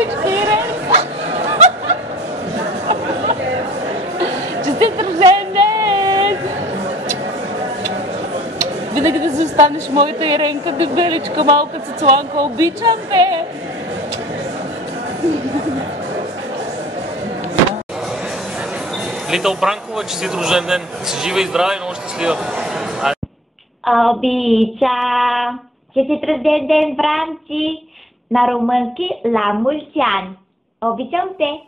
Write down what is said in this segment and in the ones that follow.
Мамичка Ирена! Честит рожден ден! Винаги да си останеш моята Иренка, дебеличка, малка цецланка, обичам те! Литъл Бранкова, честит рожден ден! Си жива и здрава и много щастлива! Обичам! Честит рожден ден, Франци! На румънски la mulți ani. Обичам те!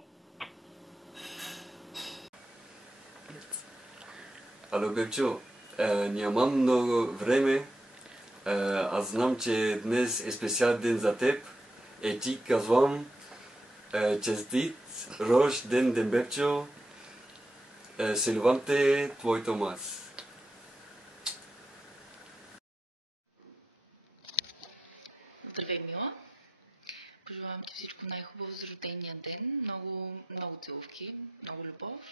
Alo, Бебчо, нямам много време. Аз знам, че днес е специален ден за теб. Ти казвам честит рожден ден, Бебчо. Целувам те, твой Томас. Здравей, мила! Пожелавам ти всичко най-хубаво за рождения ден. Много целувки, много любов,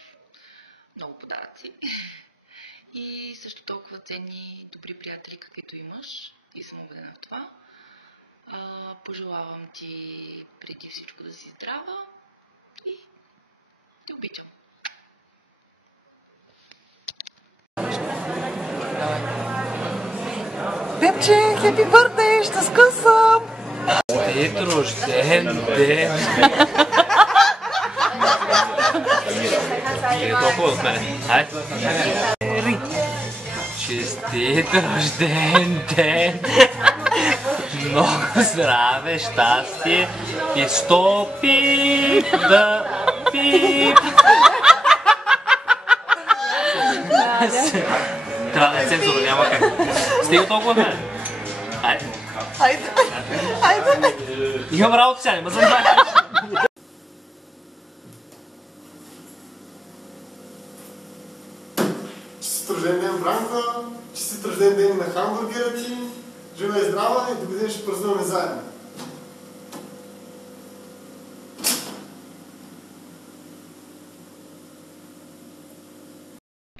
много подаръци. И също толкова ценни, добри приятели, каквито имаш. И съм убедена в това. Пожелавам ти преди всичко да си здрава и те обичам. Бебче, хепи бърдей, ще скъсам! Честит рожден ден! Е толкова от мене. Хайде! Честит рожден ден! Много здраве, щастие и 100 пип да пип! Трябва да е цензура, няма как. Стига толкова от мене. Хайде! Айде! Имам работа сега, не ме забравяй. Честит рожден ден, Бранка! Честит рожден ден на хамбургера ти! Жива и здрава и до година ще празнуваме заедно!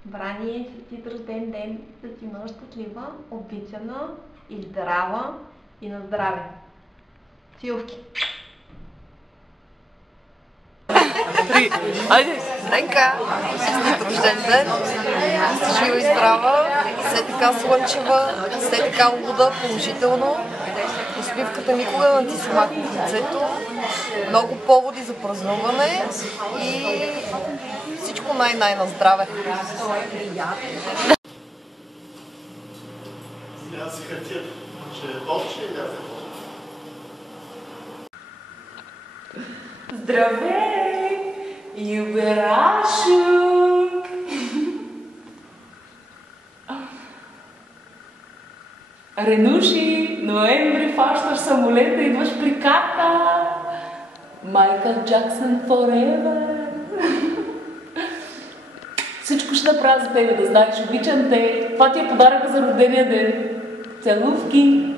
Брани, честит рожден ден, да си много щастлива, обичана и здрава и на здраве. Целувки! Айде! Ренка, честит рожден ден, жива и здрава, все така слънчева, все така луда, положително. Усмивката никога не ти се махне от лицето. Много поводи за празнуване и всичко най-най на здраве. Аз си хартия, че е толче или аз е толче? Здравей! Юберашук! Ренуши, ноември фащаш самолета, идваш при карта! Майкъл Джаксън forever! Всичко ще направя за тебе, да знаеш, обичам те. Това ти е подаръка за рождения ден. Целувки!